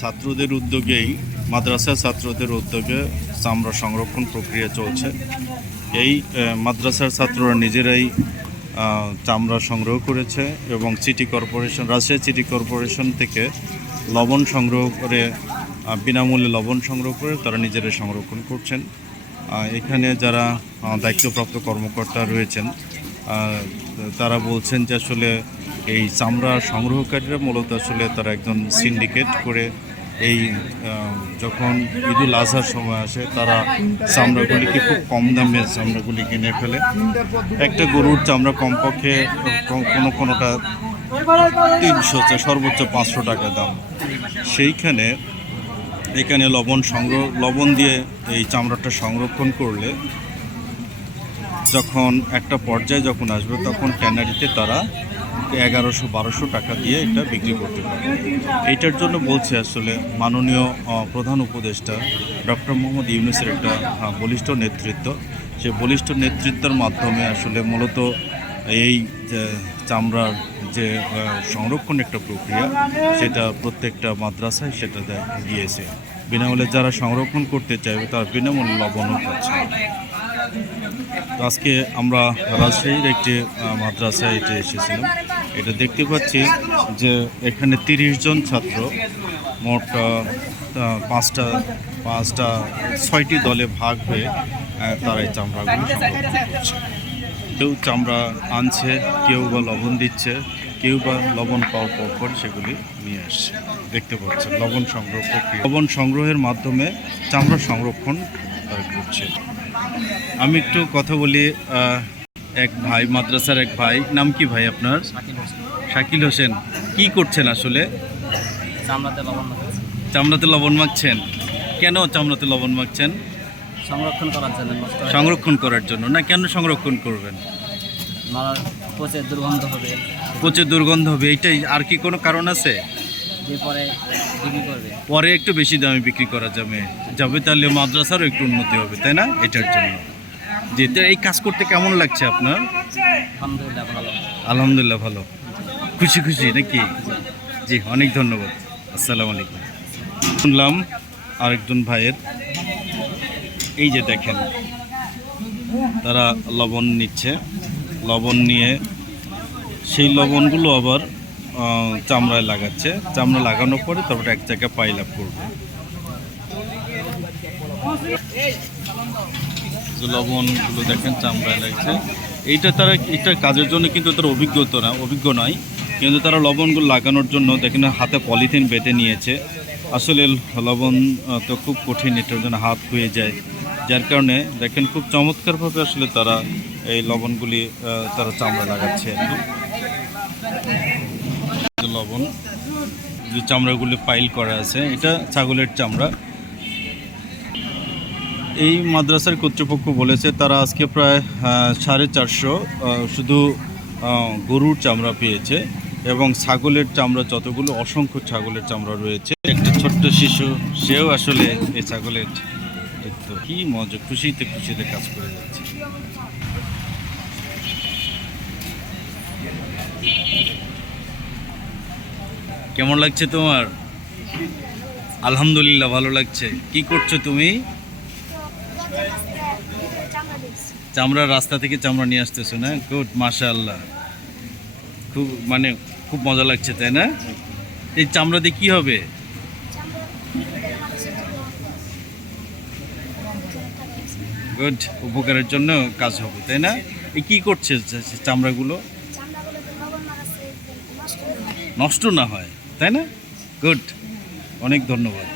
ছাত্রদের উদ্যোগেই মাদ্রাসার ছাত্রদের উদ্যোগে চামড়া সংরক্ষণ প্রক্রিয়া চলছে। এই মাদ্রাসার ছাত্ররা নিজেরাই চামড়া সংগ্রহ করেছে এবং রাজশাহী সিটি কর্পোরেশন থেকে লবণ সংগ্রহ করে বিনামূল্যে লবণ সংগ্রহ করে তারা নিজেরাই সংরক্ষণ করছেন। এখানে যারা দায়িত্বপ্রাপ্ত কর্মকর্তা রয়েছেন তারা বলছেন যে আসলে এই চামড়া সংগ্রহকারীরা মূলত আসলে তারা একজন সিন্ডিকেট করে এই যখন ঈদুল আজহার সময় আসে তারা চামড়াগুলিকে খুব কম দামে চামড়াগুলি কিনে ফেলে। একটা গরুর চামড়া কমপক্ষে কোনোটা 300 সর্বোচ্চ 500 টাকা দাম। সেইখানে এখানে লবণ দিয়ে এই চামড়াটা সংরক্ষণ করলে যখন একটা পর্যায়ে যখন আসবে তখন ট্যানারিতে তারা 1100-1200 টাকা দিয়ে এটা বিক্রি করতে পারে। এইটার জন্য বলছে আসলে মাননীয় প্রধান উপদেষ্টা ডক্টর মোহাম্মদ ইউনূসের একটা বলিষ্ঠ নেতৃত্ব। সে বলিষ্ঠ নেতৃত্বের মাধ্যমে আসলে মূলত এই চামড়ার যে সংরক্ষণ একটা প্রক্রিয়া সেটা প্রত্যেকটা মাদ্রাসায় সেটা দিয়েছে। বিনামূল্যে যারা সংরক্ষণ করতে চাইবে তারা বিনামূল্যে লবণও পাচ্ছে। তো আজকে আমরা রাজশাহীর একটি মাদ্রাসায় এটা এসেছিলাম। এটা দেখতে পাচ্ছি যে এখানে 30 জন ছাত্র মোট 6টি দলে ভাগ হয়ে তারা এই চামড়াগুলো সংরক্ষণ করছে। কেউ চামড়া আনছে, কেউ বা লবণ দিচ্ছে, কেউ বা লবণ পাওয়ার পর সেগুলি নিয়ে আসছে। দেখতে পাচ্ছেন লবণ সংগ্রহের মাধ্যমে চামড়া সংরক্ষণ করছে। আমি একটু কথা বলি, এক ভাই মাদ্রাসার এক ভাই, নাম কি ভাই আপনার? শাকিল হোসেন। কি করছেন আসলে? চামড়াতে লবণ মাখছেন। কেন চামড়াতে লবণ মাখছেন? সংরক্ষণ করার জন্য না? কেন সংরক্ষণ করবেন? পচে দুর্গন্ধ হবে, এইটাই? আর কি কোনো কারণ আছে? পরে একটু বেশি দামে বিক্রি করা যাবে তাহলে মাদ্রাসারও একটু উন্নতি হবে, তাই না? এটার জন্য যেতে এই কাজ করতে কেমন লাগছে আপনার? আলহামদুলিল্লাহ ভালো, খুশি নাকি? জি, অনেক ধন্যবাদ। আসসালামু আলাইকুম। শুনলাম আরেকজন ভাইয়ের, এই যে দেখেন তারা লবণ নিচ্ছে, লবণ নিয়ে সেই লবণগুলো আবার চামড়ায় লাগাচ্ছে। চামড়া লাগানোর পরে তারপরে এক জায়গায় পাইল আপ করবে। লবণগুলো দেখেন চামড়ায় লাগছে। এটা কাজের জন্য কিন্তু তারা অভিজ্ঞ নয়, কিন্তু তারা লবণগুলো লাগানোর জন্য দেখেন হাতে পলিথিন বেঁধে নিয়েছে। আসলে লবণ তো খুব কঠিন, এটার জন্য হাত হয়ে যায়, যার কারণে দেখেন খুব চমৎকারভাবে আসলে তারা এই লবণগুলি তারা চামড়া লাগাচ্ছে। লবণ যে চামড়াগুলি পাইল করা আছে, এটা ছাগলের চামড়া। এই মাদ্রাসার কর্তৃপক্ষ বলেছে তারা আজকে প্রায় 450 শুধু গরুর চামড়া পেয়েছে এবং ছাগলের চামড়া যতগুলো অসংখ্য ছাগলের চামড়া রয়েছে। একটা ছোট্ট শিশু, সেও আসলে এই ছাগলের কি মজা, খুশিতে কাজ করে যাচ্ছে। কেমন লাগছে তোমার? আলহামদুলিল্লাহ ভালো লাগছে। কি করছো তুমি? চামড়া রাস্তা থেকে চামড়া নিয়ে আসতেছো না? গুড, মাশাআল্লাহ। খুব মজা লাগছে, তাই না? এই চামড়া দিয়ে কি হবে? গুড, উপকারের জন্য কাজ হবে, তাই না? এই কি করছে চামড়াগুলো? নষ্ট না হয়, তাই না? গুড, অনেক ধন্যবাদ।